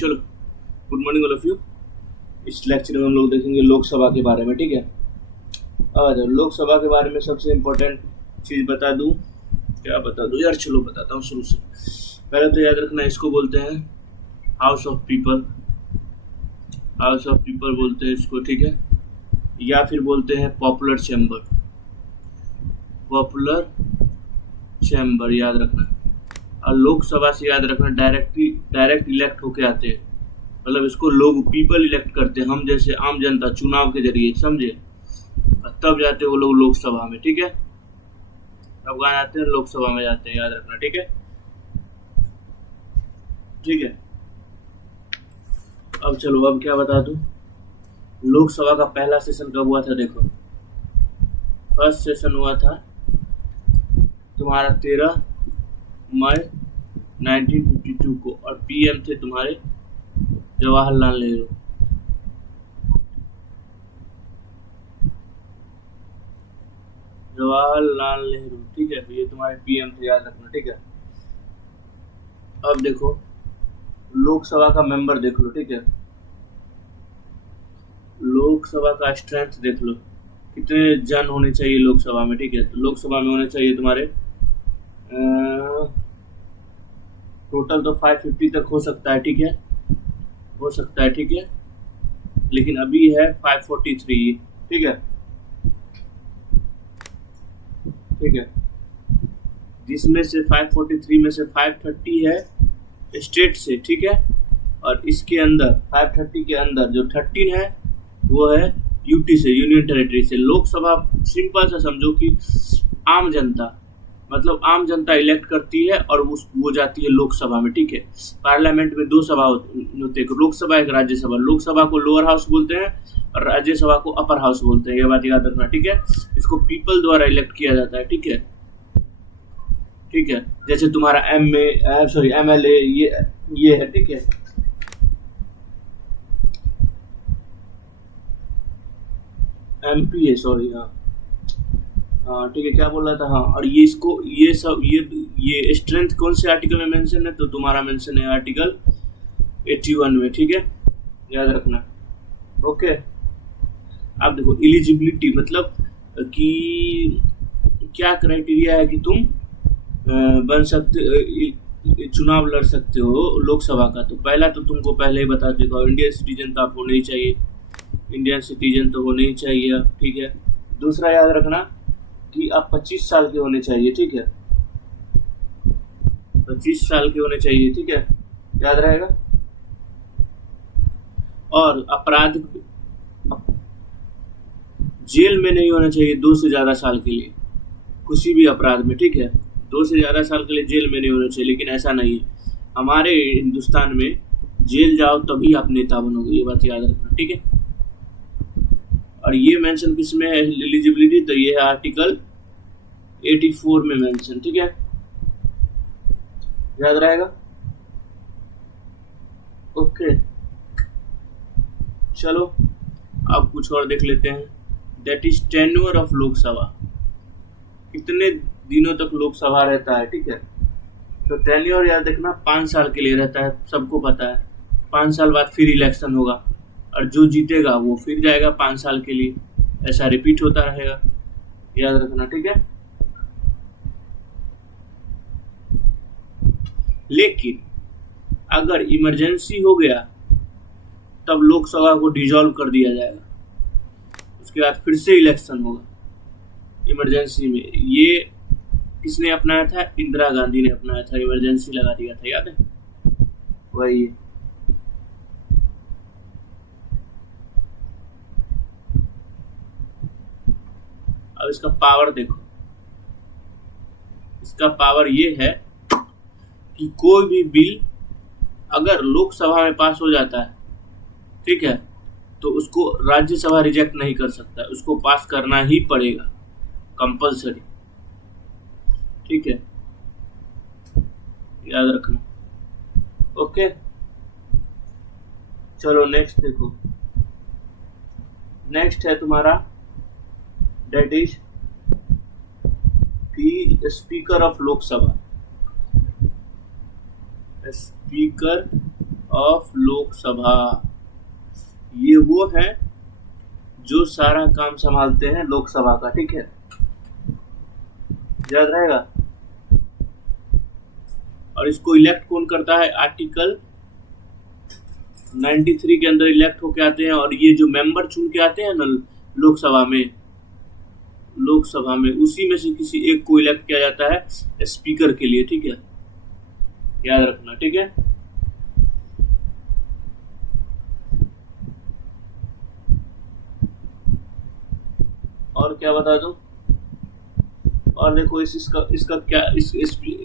चलो, good morning all of you. इस lecture में हम लोग देखेंगे लोकसभा के बारे में, ठीक है। अब लोकसभा के बारे में सबसे इम्पोर्टेंट चीज़ बता दूं, क्या बता दूं यार, चलो बताता हूँ शुरू से। पहले तो याद रखना, इसको बोलते हैं house of people, house of people बोलते हैं इसको, ठीक है। या फिर बोलते हैं पॉपुलर चैम्बर, पॉपुलर चैम्बर याद रखना। और लोकसभा से याद रखना डायरेक्ट इलेक्ट होके आते हैं, मतलब इसको लोग पीपल इलेक्ट करते हैं, हम जैसे आम जनता चुनाव के जरिए, समझे। तब जाते हैं वो लोग लोकसभा में, ठीक है। तब कहाँ जाते हैं? लोकसभा में जाते हैं, याद रखना, ठीक है। ठीक है, अब चलो, अब क्या बता दूं। लोकसभा का पहला सेशन कब हुआ था? देखो, फर्स्ट सेशन हुआ था तुम्हारा 13 मई 1952 को, और पीएम थे तुम्हारे जवाहरलाल नेहरू। जवाहरलाल नेहरू, ठीक है, ये तुम्हारे पीएम थे, याद रखना, ठीक है। अब देखो लोकसभा का मेंबर देख लो, ठीक है। लोकसभा का स्ट्रेंथ देख लो, कितने जन होने चाहिए लोकसभा में, ठीक है। तो लोकसभा में होने चाहिए तुम्हारे टोटल तो 550 तक हो सकता है, ठीक है, हो सकता है, ठीक है। लेकिन अभी है 543, ठीक है, ठीक है। जिसमें से 543 में से 530 है स्टेट से, ठीक है। और इसके अंदर 530 के अंदर जो 13 है वो है यूटी से, यूनियन टेरिटरी से। लोकसभा सिंपल सा समझो कि आम जनता, मतलब आम जनता इलेक्ट करती है और वो जाती है लोकसभा में, ठीक है। पार्लियामेंट में दो सभा होती है, एक लोकसभा एक राज्यसभा। लोकसभा को लोअर हाउस बोलते हैं और राज्यसभा को अपर हाउस बोलते हैं, ये बात याद रखना, ठीक है। इसको पीपल द्वारा इलेक्ट किया जाता है, ठीक है, ठीक है। जैसे तुम्हारा एमएलए ये है, ठीक है। एमपी है, सॉरी, हाँ ठीक है, क्या बोल रहा था, हाँ। और ये इसको ये सब ये स्ट्रेंथ कौन से आर्टिकल में मेंशन है? तो तुम्हारा मेंशन है आर्टिकल 81 में, ठीक है, याद रखना, ओके। अब देखो एलिजिबिलिटी, मतलब कि क्या क्राइटेरिया है कि तुम बन सकते, चुनाव लड़ सकते हो लोकसभा का। तो पहला तो तुमको पहले ही बता चुका हूँ, इंडियन सिटीजन तो आप होने ही चाहिए, इंडियन सिटीजन तो होने ही चाहिए, ठीक है। दूसरा याद रखना कि आप 25 साल के होने चाहिए, ठीक है, 25 साल के होने चाहिए, ठीक है, याद रहेगा। और अपराध जेल में नहीं होना चाहिए 2 से ज़्यादा साल के लिए, किसी भी अपराध में, ठीक है। 2 से ज़्यादा साल के लिए जेल में नहीं होना चाहिए, लेकिन ऐसा नहीं है हमारे हिंदुस्तान में, जेल जाओ तभी आप नेता बनोगे, ये बात याद रखना, ठीक है। और ये मेंशन किसमें है एलिजिबिलिटी? तो ये है आर्टिकल 84 में मेंशन, ठीक है, याद रहेगा, ओके। चलो अब कुछ और देख लेते हैं, that is tenure of Lok Sabha, कितने दिनों तक लोकसभा रहता है, ठीक है। तो टेन्योर याद रखना 5 साल के लिए रहता है, सबको पता है। 5 साल बाद फिर इलेक्शन होगा और जो जीतेगा वो फिर जाएगा 5 साल के लिए, ऐसा रिपीट होता रहेगा, याद रखना, ठीक है। लेकिन अगर इमरजेंसी हो गया तब लोकसभा को डिसॉल्व कर दिया जाएगा, उसके बाद फिर से इलेक्शन होगा इमरजेंसी में। ये किसने अपनाया था? इंदिरा गांधी ने अपनाया था, इमरजेंसी लगा दिया था, याद है, वही। अब इसका पावर देखो, इसका पावर ये है कि कोई भी बिल अगर लोकसभा में पास हो जाता है, ठीक है, तो उसको राज्यसभा रिजेक्ट नहीं कर सकता, उसको पास करना ही पड़ेगा, कंपलसरी, ठीक है, याद रखना, ओके। चलो नेक्स्ट देखो, नेक्स्ट है तुम्हारा that is the speaker of Lok Sabha, speaker of Lok Sabha, ये वो है जो सारा काम संभालते हैं लोकसभा का, ठीक है, याद रहेगा। और इसको इलेक्ट कौन करता है, आर्टिकल 93 के अंदर इलेक्ट होके आते हैं। और ये जो मेंबर चुन के आते हैं ना लोकसभा में उसी में से किसी एक को इलेक्ट किया जाता है स्पीकर के लिए, ठीक है, याद रखना, ठीक है। और क्या बता दूं, और देखो इसका क्या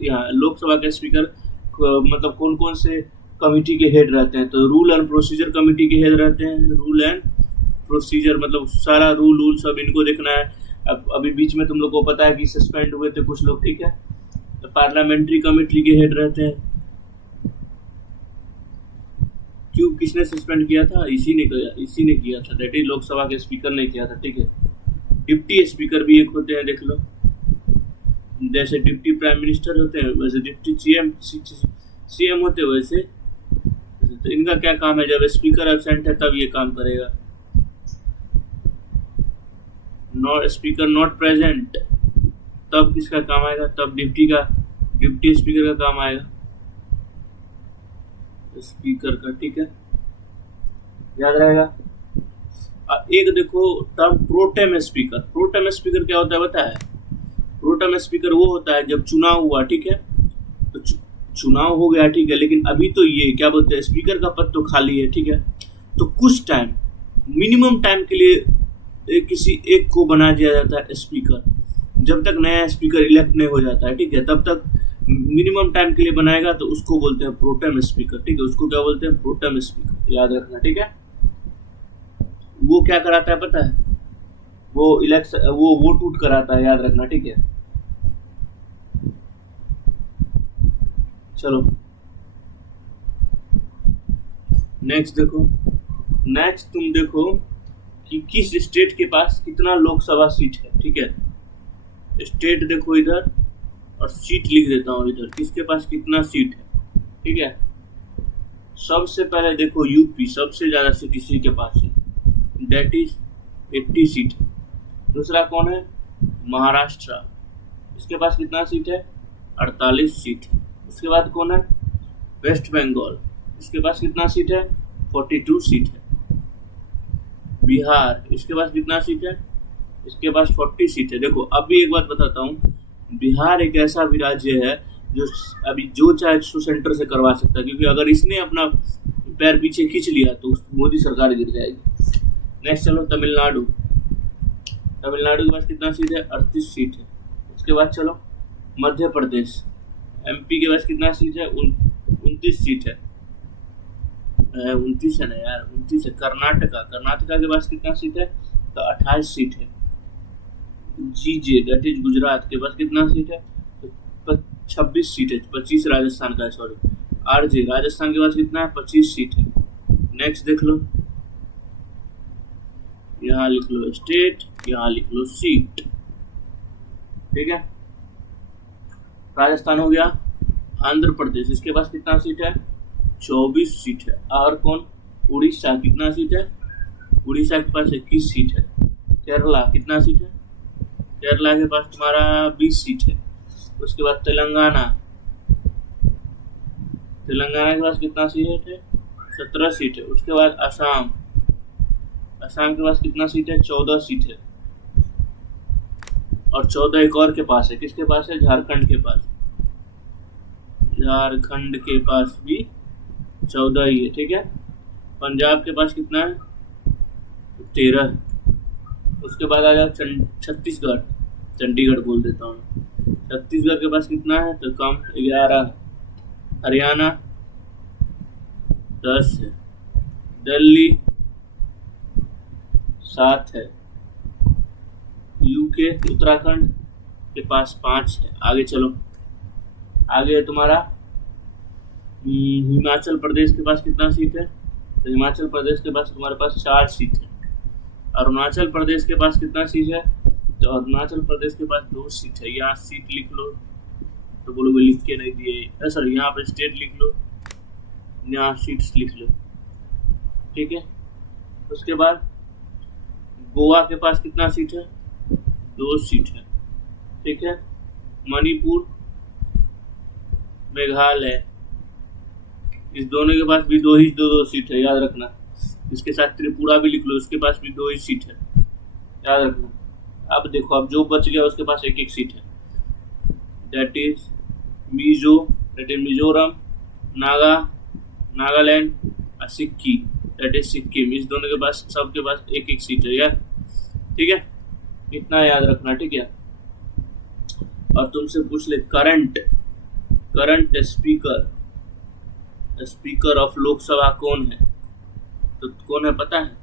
यहाँ लोकसभा के स्पीकर मतलब कौन कौन से कमिटी के हेड रहते हैं, तो रूल एंड प्रोसीजर कमिटी के हेड रहते हैं। रूल एंड प्रोसीजर मतलब सारा रूल सब इनको देखना है। अब अभी बीच में तुम लोग को पता है कि सस्पेंड हुए थे कुछ लोग, ठीक है, तो पार्लियामेंट्री कमेटी के हेड रहते हैं। क्यों, किसने सस्पेंड किया था, इसी ने किया था, दैट इज लोकसभा के स्पीकर ने किया था, ठीक है। डिप्टी स्पीकर भी एक होते हैं, देख लो, जैसे डिप्टी प्राइम मिनिस्टर होते हैं वैसे डिप्टी सीएम होते हैं वैसे। तो इनका क्या काम है, जब स्पीकर एब्सेंट है तब ये काम करेगा। स्पीकर नॉट प्रेजेंट, तब किसका काम आएगा, तब डिप्टी स्पीकर का काम आएगा, स्पीकर का, ठीक है, याद रहेगा। एक देखो टर्म प्रोटेम स्पीकर क्या होता है पता है। प्रोटेम स्पीकर वो होता है जब चुनाव हुआ, ठीक है, तो चुनाव हो गया, ठीक है, लेकिन अभी तो ये क्या बोलते हैं स्पीकर का पद तो खाली है, ठीक है, तो कुछ टाइम मिनिमम टाइम के लिए किसी एक को बना दिया जाता है स्पीकर, जब तक नया स्पीकर इलेक्ट नहीं हो जाता है, ठीक है, तब तक मिनिमम टाइम के लिए बनाएगा, तो उसको बोलते हैं प्रोटेम स्पीकर, ठीक है, उसको क्या बोलते हैं, प्रोटेम स्पीकर, याद रखना, ठीक है। वो क्या कराता है पता है, वो इलेक्शन वो वोट उठ कराता है, याद रखना, ठीक है। चलो नेक्स्ट तुम देखो कि किस स्टेट के पास कितना लोकसभा सीट है, ठीक है। स्टेट देखो इधर, और सीट लिख देता हूँ इधर, किसके पास कितना सीट है, ठीक है। सबसे पहले देखो यूपी, सबसे ज्यादा सीट इसी के पास है, दैट इज 80 सीट है। दूसरा कौन है, महाराष्ट्र, इसके पास कितना सीट है, 48 सीट है। उसके बाद कौन है, वेस्ट बंगाल, इसके पास कितना सीट है, 42 सीट है। बिहार, इसके पास कितना सीट है, इसके पास 40 सीट है। देखो अभी एक बात बताता हूँ, बिहार एक ऐसा भी राज्य है जो अभी जो चाहे सो सेंटर से करवा सकता है, क्योंकि अगर इसने अपना पैर पीछे खींच लिया तो मोदी सरकार गिर जाएगी। नेक्स्ट चलो तमिलनाडु के पास कितना सीट है, 38 सीट है। उसके बाद चलो मध्य प्रदेश, एमपी के पास कितना सीट है, 29 सीट है, 29 है ना यार, 29 है। कर्नाटका के पास कितना सीट है, तो 28 सीट है। जीजे दैट इज गुजरात के पास कितना सीट है, तो 26 सीट है, 25 राजस्थान का है, सॉरी। आरजे राजस्थान के पास कितना है, 25 सीट है। नेक्स्ट देख लो, यहाँ लिख लो स्टेट, यहाँ लिख लो सीट, ठीक है। राजस्थान हो गया। आंध्र प्रदेश, इसके पास कितना सीट है, 24 सीट है। और कौन, उड़ीसा, कितना सीट है, उड़ीसा के पास 21 सीट है। केरला कितना सीट है, केरला के पास तुम्हारा 20 सीट है। उसके बाद तेलंगाना के पास कितना सीट है, 17 सीट है। उसके बाद असम के पास कितना सीट है, 14 सीट है। और 14 एक और के पास है, किसके पास है, झारखंड के पास भी 14 ही है, ठीक है। पंजाब के पास कितना है, 13। उसके बाद आ जाओ छत्तीसगढ़, चंडीगढ़ बोल देता हूँ। छत्तीसगढ़ के पास कितना है, तो कम, 11। हरियाणा 10 है। दिल्ली 7 है। यूके उत्तराखंड के पास 5 है। आगे चलो, आगे है तुम्हारा हिमाचल प्रदेश के पास कितना सीट है, तो हिमाचल प्रदेश के पास तुम्हारे पास 4 सीट है। अरुणाचल प्रदेश के पास कितना सीट है, तो अरुणाचल प्रदेश के पास 2 सीट है। यहाँ सीट लिख लो, तो बोलोगे लिख के नहीं दिए, सर यहाँ पे स्टेट लिख लो, यहाँ सीट्स लिख लो, ठीक है। उसके बाद गोवा के पास कितना सीट है, 2 सीट है, ठीक है। मणिपुर, मेघालय, इस दोनों के पास भी दो सीट है, याद रखना। इसके साथ त्रिपुरा भी लिख लो, उसके पास भी 2 ही सीट है, याद रखना। अब देखो, अब जो बच गया उसके पास 1-1 सीट है, दैट इज मिजोरम, नागालैंड और दैट इज सिक्किम। इस दोनों के पास, सबके पास 1-1 सीट है यार, ठीक है। इतना याद रखना, ठीक है। और तुमसे पूछ ले करंट स्पीकर ऑफ लोकसभा कौन है, तो कौन है पता है,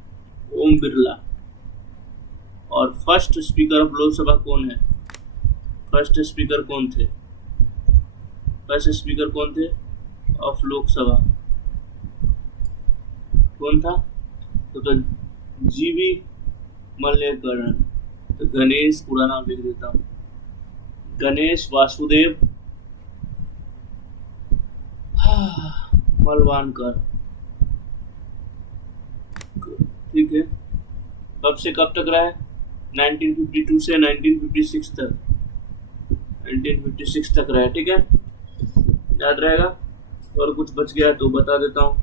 ओम बिरला। और फर्स्ट स्पीकर ऑफ लोकसभा कौन है, फर्स्ट स्पीकर कौन थे ऑफ लोकसभा, कौन था, तो जीवी मल्लेकरण। तो गणेश, पूरा नाम लिख देता हूँ, गणेश वासुदेव मलवानकर, ठीक है। कब से कब तक रहा है, 1952 से 1956 तक रहा है, ठीक है, याद रहेगा। और कुछ बच गया तो बता देता हूँ।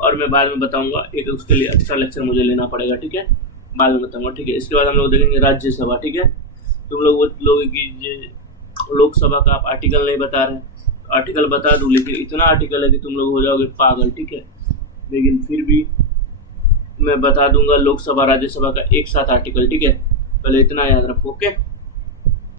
और मैं बाद में बताऊंगा, एक उसके लिए एक्स्ट्रा लेक्चर मुझे लेना पड़ेगा, ठीक है, बाद में बताऊंगा, ठीक है। इसके बाद हम लोग देखेंगे राज्यसभा, ठीक है। तुम लोग वो लोग की लोकसभा का आप आर्टिकल नहीं बता रहे, आर्टिकल बता दूं, लेकिन इतना आर्टिकल है कि तुम लोग हो जाओगे पागल, ठीक है। लेकिन फिर भी मैं बता दूंगा लोकसभा राज्यसभा का एक साथ आर्टिकल, ठीक है। पहले इतना याद रखो, ओके।